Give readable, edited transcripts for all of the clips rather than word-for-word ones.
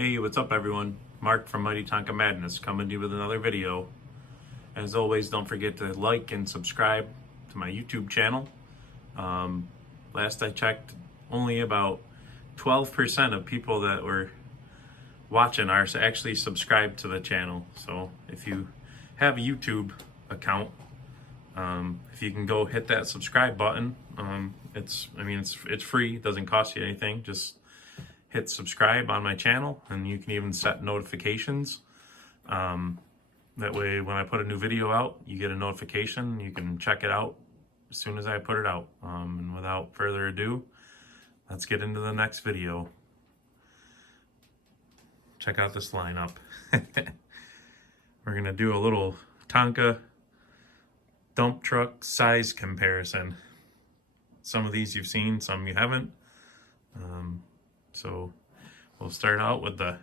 Hey, what's up everyone? Mark from Mighty Tonka Madness coming to you with another video. As always, don't forget to like and subscribe to my YouTube channel. Last I checked, only about 12% of people that were watching are actually subscribed to the channel. So if you have a YouTube account, if you can go hit that subscribe button, it's free, it doesn't cost you anything. Just hit subscribe on my channel, and you can even set notifications. That way when I put a new video out, you get a notification. You can check it out as soon as I put it out. And without further ado, let's get into the next video. Check out this lineup. We're gonna do a little Tonka dump truck size comparison. Some of these you've seen, some you haven't. So we'll start out with the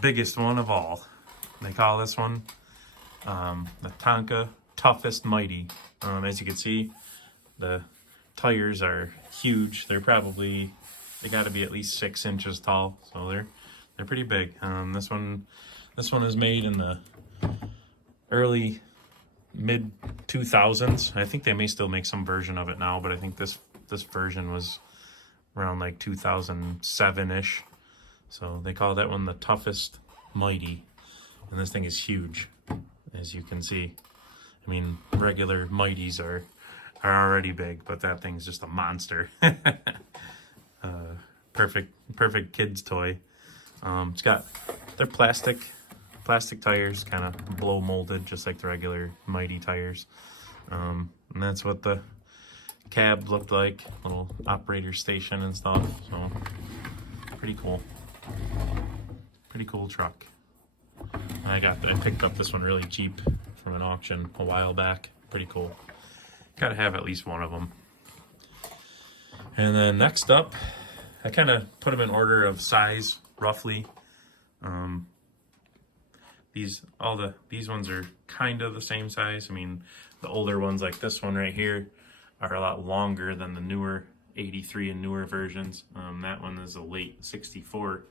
biggest one of all. They call this one the Tonka Toughest Mighty. As you can see, the tires are huge. They got to be at least 6 inches tall, so they're pretty big. This one is made in the early mid 2000s. I think they may still make some version of it now, but I think this version was around like 2007-ish. So they call that one the Toughest Mighty. And this thing is huge, as you can see. I mean, regular Mighties are already big, but that thing's just a monster. Perfect kid's toy. They're plastic tires, kind of blow molded, just like the regular Mighty tires. And that's what the cab looked like, little operator station and stuff. So pretty cool truck. I picked up this one really cheap from an auction a while back. Pretty cool. Gotta have at least one of them. And then next up, I kind of put them in order of size roughly. These ones are kind of the same size. I mean, the older ones like this one right here are a lot longer than the newer 83 and newer versions. That one is a late 64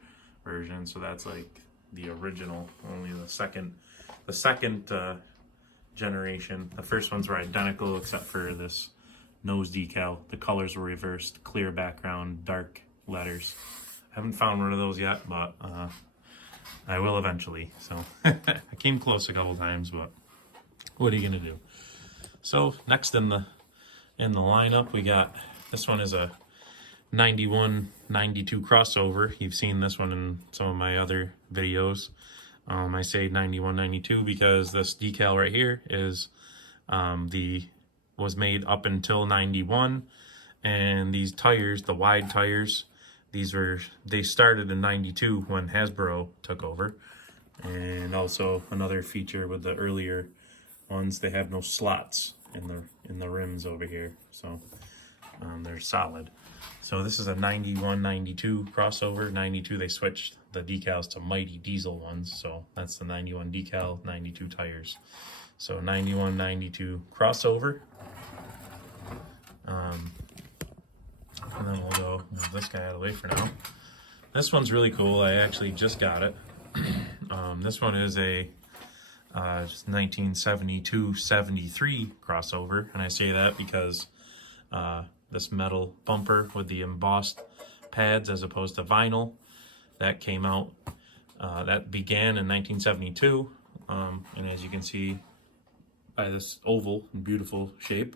version, so that's like the original, only the second generation. The first ones were identical except for this nose decal. The colors were reversed, clear background, dark letters. I haven't found one of those yet, but I will eventually. So I came close a couple times, but what are you gonna do? So next in the lineup, we got, this one is a 91-92 crossover. You've seen this one in some of my other videos. I say 91-92 because this decal right here is was made up until 91, and these tires, the wide tires, they started in 92 when Hasbro took over. And also another feature with the earlier ones, they have no slots in the rims over here, so they're solid. So this is a 91-92 crossover. 92 they switched the decals to Mighty diesel ones, so that's the 91 decal, 92 tires. So 91-92 crossover. And then we'll move this guy out of the way for now. This one's really cool. I actually just got it. This one is a 1972-73 crossover, and I say that because this metal bumper with the embossed pads as opposed to vinyl, that came out, that began in 1972, and as you can see by this oval in beautiful shape,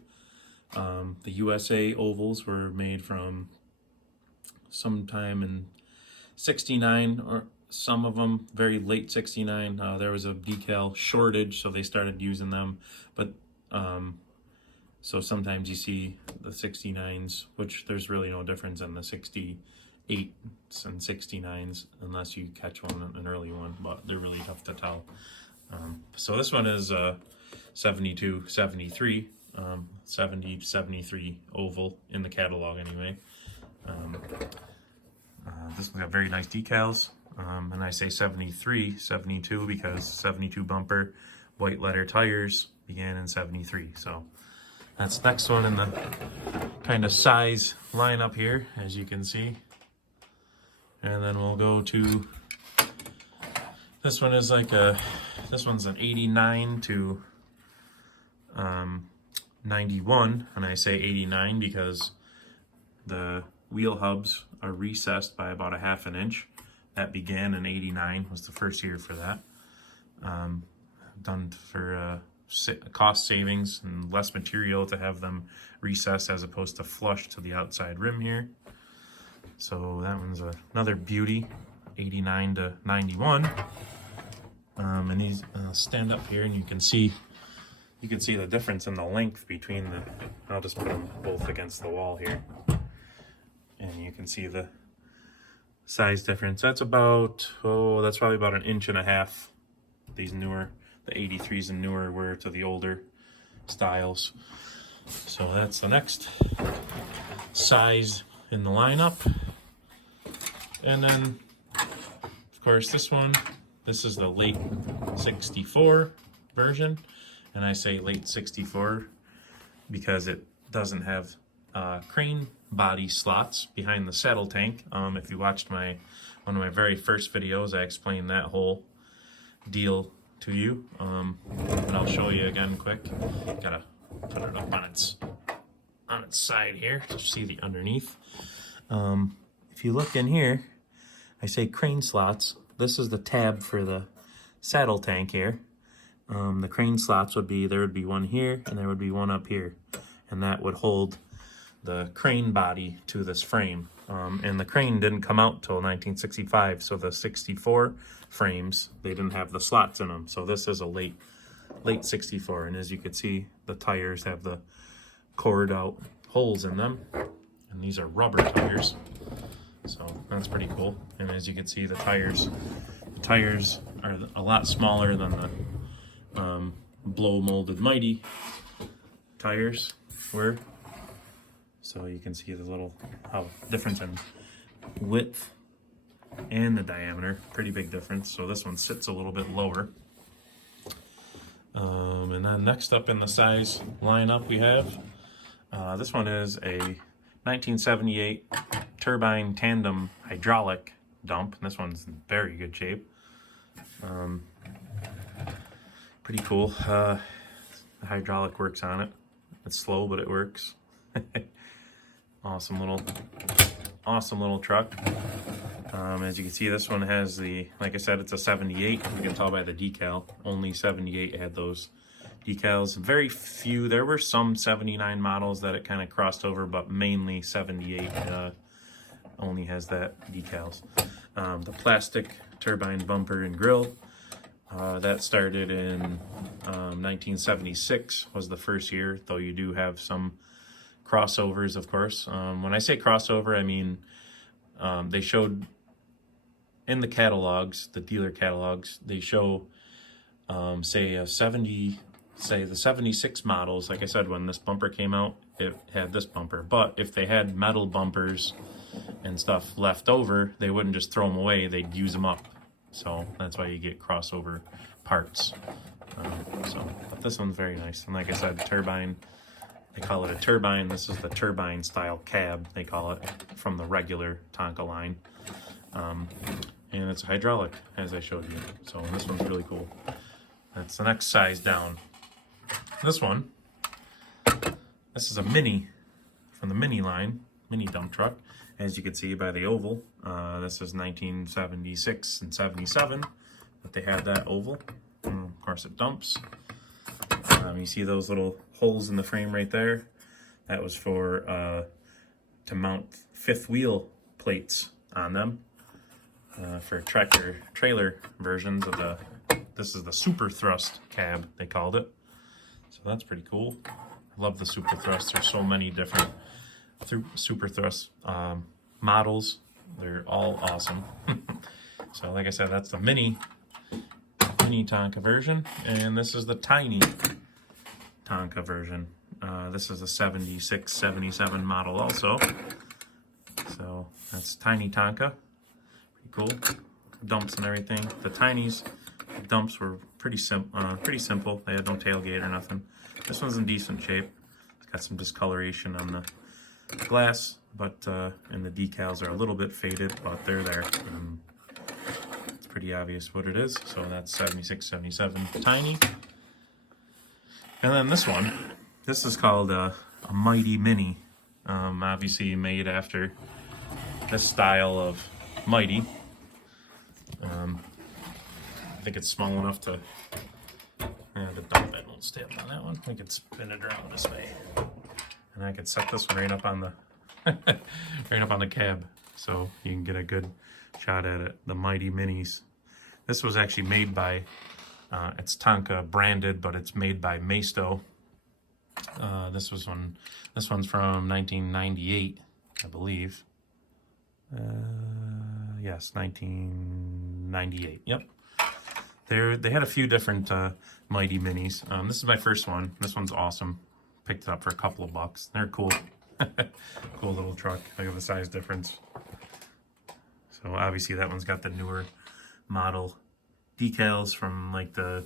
the USA ovals were made from sometime in 69, or some of them very late 69. There was a decal shortage, so they started using them, but so sometimes you see the 69s, which there's really no difference in the 68s and 69s unless you catch an early one, but they're really tough to tell. So this one is 72-73, 70-73 oval in the catalog anyway. This one's got very nice decals, and I say 73-72 because 72 bumper, white letter tires began in 73. So that's next one in the kind of size lineup here, as you can see. And then we'll go to, this one is like this one's an 89 to 91, and I say 89 because the wheel hubs are recessed by about 1/2 inch. That began in 89, was the first year for that. Done for cost savings and less material to have them recessed as opposed to flush to the outside rim here. So that one's another beauty, 89 to 91. And these stand up here, and you can see the difference in the length between the. I'll just put them both against the wall here, and you can see the size difference. That's about that's probably about 1.5 inches. These newer, the 83s and newer, were to the older styles. So that's the next size in the lineup. And then, of course, this one. This is the late 64 version, and I say late 64 because it doesn't have crane body slots behind the saddle tank. If you watched one of my very first videos, I explained that whole deal to you, but I'll show you again quick. Gotta put it up on its side here to see the underneath. If you look in here, I say crane slots. This is the tab for the saddle tank here. The crane slots would be, there would be one here and there would be one up here. And that would hold the crane body to this frame. And the crane didn't come out till 1965, so the 64 frames, they didn't have the slots in them. So this is a late 64. And as you can see, the tires have the cored out holes in them. And these are rubber tires. So that's pretty cool. And as you can see, the tires are a lot smaller than the blow molded Mighty tires were. So you can see the little difference in width and the diameter. Pretty big difference. So this one sits a little bit lower. And then next up in the size lineup we have, this one is a 1978 turbine tandem hydraulic dump. And this one's in very good shape. Pretty cool. The hydraulic works on it. It's slow, but it works. Awesome little truck. As you can see, this one has like I said, it's a 78. You can tell by the decal. Only 78 had those decals. Very few. There were some 79 models that it kind of crossed over, but mainly 78 only has that decals. The plastic turbine bumper and grill, that started in 1976 was the first year, though you do have some crossovers, of course. When I say crossover, I mean they showed in the catalogs, the dealer catalogs, they show say the 76 models. Like I said, when this bumper came out, it had this bumper. But if they had metal bumpers and stuff left over, they wouldn't just throw them away, they'd use them up. So that's why you get crossover parts. But this one's very nice. And like I said, turbine, they call it a turbine. This is the turbine style cab, they call it, from the regular Tonka line. And it's hydraulic, as I showed you. So this one's really cool. That's the next size down. This one, this is a mini, from the mini line, mini dump truck. As you can see by the oval, this is 1976 and 77 that they had that oval. And of course it dumps. You see those little holes in the frame right there? That was for to mount fifth wheel plates on them for tractor trailer versions of the. This is the super thrust cab, they called it. So that's pretty cool. I love the super thrust. There's so many different super thrust models. They're all awesome. So like I said, that's the mini Tonka version, and this is the tiny Tonka version. This is a 76, 77 model also. So that's tiny Tonka. Pretty cool. Dumps and everything. The tinies, dumps were pretty simple. They had no tailgate or nothing. This one's in decent shape. It's got some discoloration on the glass but and the decals are a little bit faded, but they're there. It's pretty obvious what it is. So that's 76, 77 tiny. And then this one, this is called a Mighty Mini. Obviously made after this style of Mighty. I think it's small enough to, the dump bed won't stay up on that one. I could spin it around this way. And I could set this one right up on the right up on the cab, so you can get a good shot at it. The Mighty Minis. This was actually made by, it's Tonka branded, but it's made by Maisto. This one's from 1998, I believe. Yes, 1998. Yep. They had a few different Mighty Minis. This is my first one. This one's awesome. Picked it up for a couple of bucks. They're cool. Cool little truck. Look at the size difference. So obviously that one's got the newer model decals from like the,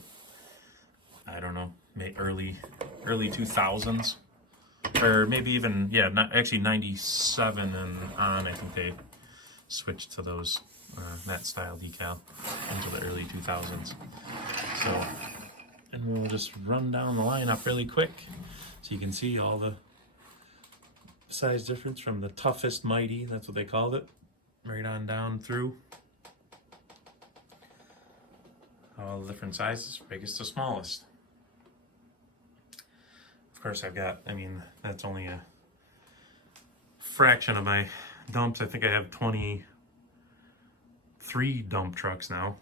I don't know, early 2000s, or maybe even, yeah, not actually 97 and on. I think they switched to those that style decal into the early 2000s. So, and we'll just run down the lineup really quick so you can see all the size difference from the toughest Mighty, that's what they called it, right on down through. All the different sizes, biggest to smallest. Of course I've got, I mean, that's only a fraction of my dumps. I think I have 23 dump trucks now,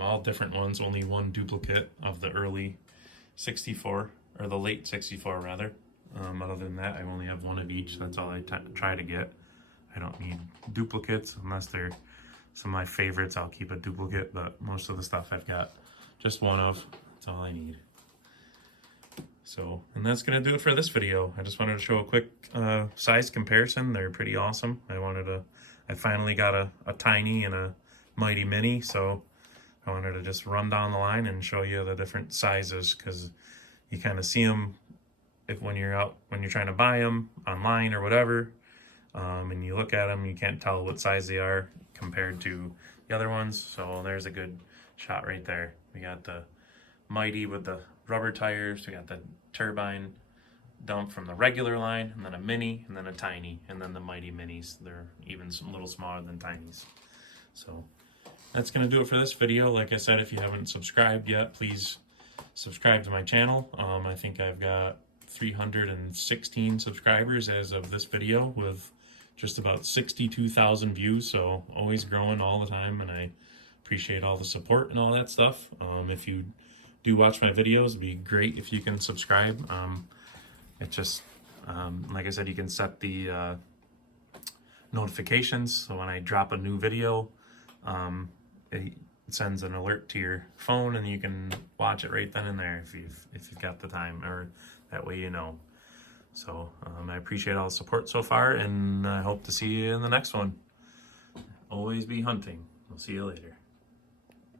all different ones, only one duplicate of the early 64, or the late 64 rather. Other than that, I only have one of each. That's all I try to get. I don't need duplicates unless they're some of my favorites. I'll keep a duplicate, but most of the stuff I've got just one of. That's all I need. So, and that's gonna do it for this video. I just wanted to show a quick size comparison. They're pretty awesome. I finally got a tiny and a Mighty Mini, so I wanted to just run down the line and show you the different sizes, because you kind of see them when you're trying to buy them online or whatever, and you look at them, you can't tell what size they are compared to the other ones. So there's a good shot right there. We got the Mighty with the rubber tires, we got the turbine dump from the regular line, and then a mini, and then a tiny, and then the Mighty Minis. They're even a little smaller than tinies. So that's gonna do it for this video. Like I said, if you haven't subscribed yet, please subscribe to my channel. I think I've got 316 subscribers as of this video, with just about 62,000 views, so always growing all the time, and I appreciate all the support and all that stuff. If you do watch my videos, it'd be great if you can subscribe. It just, like I said, you can set the notifications, so when I drop a new video, it sends an alert to your phone, and you can watch it right then and there if you've got the time, or that way you know. So I appreciate all the support so far, and I hope to see you in the next one. Always be hunting. We'll see you later.